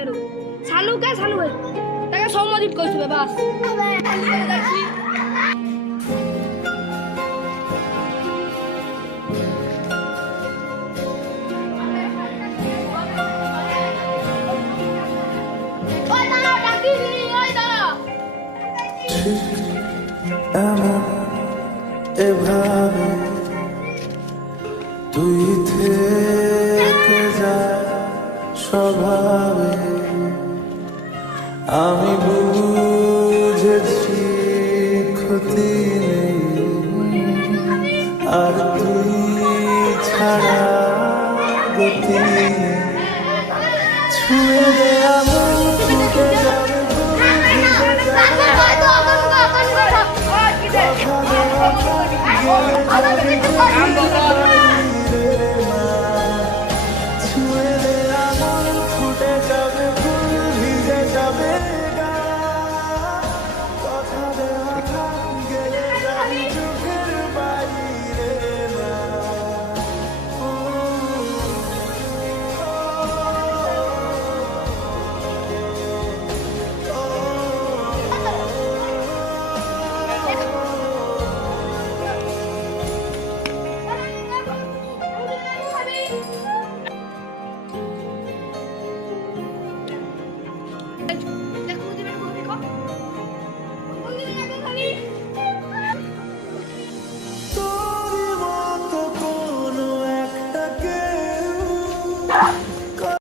তেরো সানুকে সানু হয়ে তাকে সম্বোধিত করতে হবে বাস। তুই থেকে যা স্বভাবে আমি বুঝেছি ক্ষতি আর তুই ছাড়া গতি ছুঁয়ে দে আমার ছুটে যাবে গেলে। যাবে Música